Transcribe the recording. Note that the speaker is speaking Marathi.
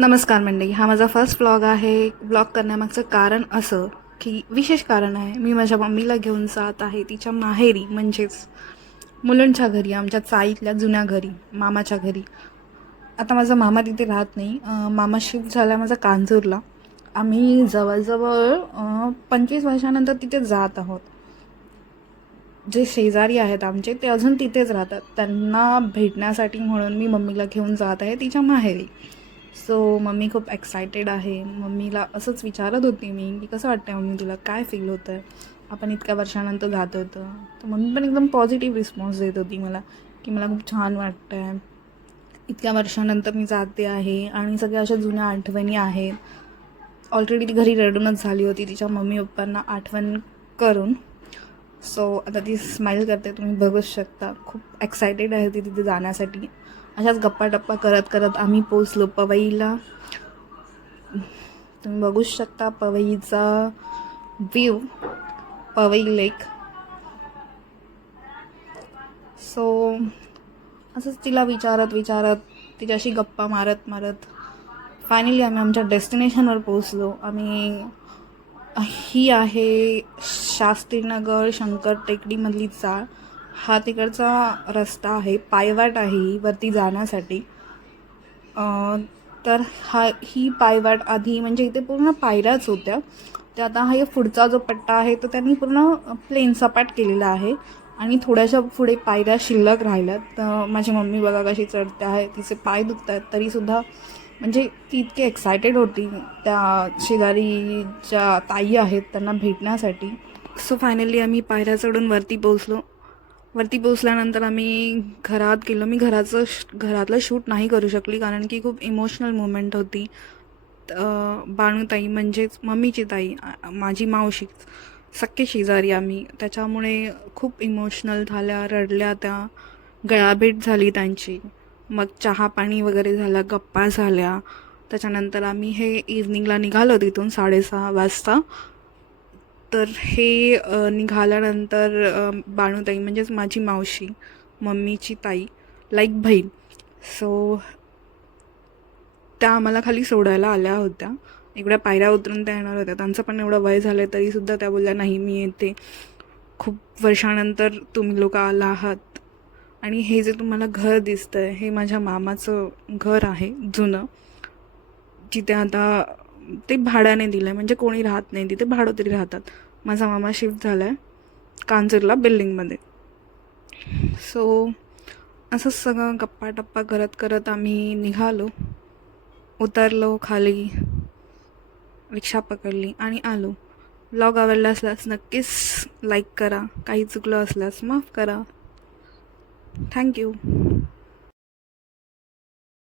नमस्कार मंडळी, हा माझा फर्स्ट व्लॉग आहे. व्लॉग करण्यामागचं कारण असं की विशेष कारण आहे. मी माझ्या मम्मीला घेऊन जात आहे तिच्या माहेरी, म्हणजेच मुलुंडच्या घरी, आमच्या चाळीतल्या जुन्या घरी, मामाच्या घरी. आता माझा मामा तिथे राहत नाही. मामा शिफ्ट झाला माझा कांजूरला. आम्ही जवळजवळ 25 वर्षानंतर तिथे जात आहोत. जे शेजारी आहेत आमचे ते अजून तिथेच राहतात. त्यांना भेटण्यासाठी म्हणून मी मम्मीला घेऊन जात आहे तिच्या माहेरी. सो मम्मी खूप एक्सायटेड आहे. मम्मीला असंच विचारत होती मी की कसं वाटतं मम्मी, तुला काय फील होतं आहे, आपण इतक्या वर्षानंतर जात होतं. तर मम्मी पण एकदम पॉझिटिव्ह रिस्पॉन्स देत होती मला की मला खूप छान वाटतं आहे, इतक्या वर्षानंतर मी जाते आहे आणि सगळ्या अशा जुन्या आठवणी आहेत. ऑलरेडी ती घरी रडूनच झाली होती तिच्या मम्मी पप्पांना आठवण करून. सो आता ती स्माईल करते, तुम्ही बघूच शकता. खूप एक्सायटेड आहे ती तिथे जाण्यासाठी. अशाच गप्पा करत करत आम्ही पोचलो पवईला. तुम्ही बघूच शकता पवईचा व्ह्यू, पवई लेक. सो असंच तिला विचारत तिच्याशी गप्पा मारत फायनली आम्ही आमच्या डेस्टिनेशनवर पोचलो. ही आहे शास्त्रीनगर शंकर टेकडीमधली चाळ. हा तिकडचा रस्ता आहे, पायवाट आहे ही वरती जाण्यासाठी. तर ही पायवाट आधी म्हणजे इथे पूर्ण पायऱ्याच होत्या. तर आता हा पुढचा जो पट्टा आहे तो त्यांनी पूर्ण प्लेन सपाट केलेला आहे आणि थोड्याशा पुढे पायऱ्या शिल्लक राहिल्यात. तर माझी मम्मी बघा कशी चढते आहे, तिचे पाय दुखत आहेत तरीसुद्धा, म्हणजे ती इतकी एक्सायटेड होती त्या शेजारी ज्या ताई आहेत त्यांना भेटण्यासाठी. सो फायनली आम्ही पायऱ्या चढून वरती पोचलो. वरती पोचल्यानंतर आम्ही घरात गेलो. मी घरातलं शूट नाही करू शकली कारण की खूप इमोशनल मुमेंट होती. बाणूताई म्हणजेच मम्मीची ताई, माझी मावशी, सख्खे शेजारी आम्ही, त्याच्यामुळे खूप इमोशनल झाल्या, रडल्या त्या. गळाभेट झाली त्यांची. मग चहा पाणी वगैरे झालं, गप्पा झाल्या. त्याच्यानंतर आम्ही हे इव्हनिंगला निघालो तिथून 6:30 वाजता. तर हे निघाल्यानंतर बाणूताई म्हणजेच माझी मावशी, मम्मीची ताई, लाईक बहीण, सो त्या आम्हाला खाली सोडायला आल्या होत्या. एवढ्या पायऱ्या उतरून त्या येणार होत्या. त्यांचं पण एवढं वय झालं आहे तरीसुद्धा त्या बोलल्या नाही मी येते, खूप वर्षानंतर तुम्ही लोक आला आहात. आणि हे जे तुम्हाला घर दिसतं आहे हे माझ्या मामाचं घर आहे जुनं, जिथे आता ते भाड्याने दिलं आहे, म्हणजे कोणी राहत नाही तिथे, भाडोतरी राहतात. माझा मामा शिफ्ट झाला आहे कांजूरला बिल्डिंगमध्ये. सो असंच सगळं गप्पा करत करत आम्ही निघालो. उतरलो खाली, रिक्षा पकडली आणि आलो. व्लॉग आवडला असल्यास नक्कीच लाईक करा, काही चुकलं असल्यास माफ करा. थँक्यू.